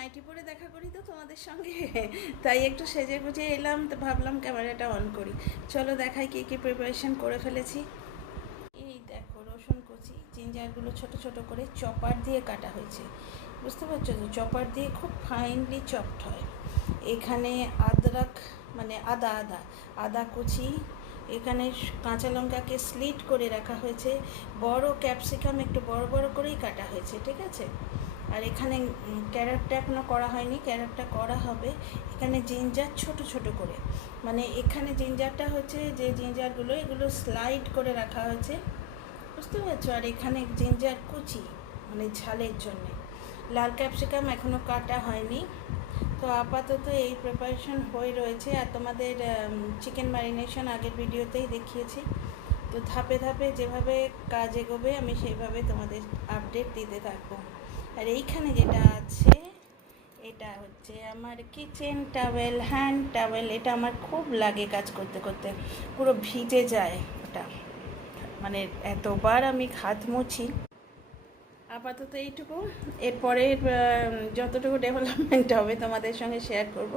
Nightie পরে দেখা করি তো তোমাদের সঙ্গে, তাই একটু সেজে গুজে এলাম, তো ভাবলাম ক্যামেরাটা অন করি। চলো দেখাই কী কী প্রিপারেশন করে ফেলেছি। এই দেখো, রসুন কুচি, জিঞ্জারগুলো ছোট ছোট করে চপার দিয়ে কাটা হয়েছে, বুঝতে পারছো তো? চপার দিয়ে খুব ফাইনলি চপড হয়। এখানে আদরক, মানে আদা আদা আদা কুচি, এখানে কাঁচা লঙ্কাকে স্লিট করে রাখা হয়েছে, বড় ক্যাপসিকাম একটু বড় বড় করেই কাটা হয়েছে, ঠিক আছে। আর এখানে ক্যারটটা এখনও করা হয়নি, ক্যারটটা করা হবে। এখানে জিঞ্জার ছোট ছোট করে, মানে এখানে জিঞ্জারটা হচ্ছে যে জিঞ্জারগুলো এগুলো স্লাইড করে রাখা হয়েছে, বুঝতে পারছো। আর এখানে জিঞ্জার কুচি, মানে ঝালের জন্যে। লাল ক্যাপসিকাম এখনও কাটা হয়নি। তো আপাতত এই প্রিপারেশন হয়ে রয়েছে। আর তোমাদের চিকেন ম্যারিনেশন আগের ভিডিওতেই দেখিয়েছি। তো ধাপে ধাপে যেভাবে কাজ এগোবে আমি সেইভাবে তোমাদের আপডেট দিতে থাকবো। আর এইখানে যেটা আছে, এটা হচ্ছে আমার কিচেন টাওয়েল, হ্যান্ড টাওয়েল। এটা আমার খুব লাগে কাজ করতে করতে, পুরো ভিজে যায় এটা, মানে এতবার আমি হাত মুছি। আপাতত এইটুকু, এরপরে যতটুকু ডেভেলপমেন্ট হবে তোমাদের সঙ্গে শেয়ার করব।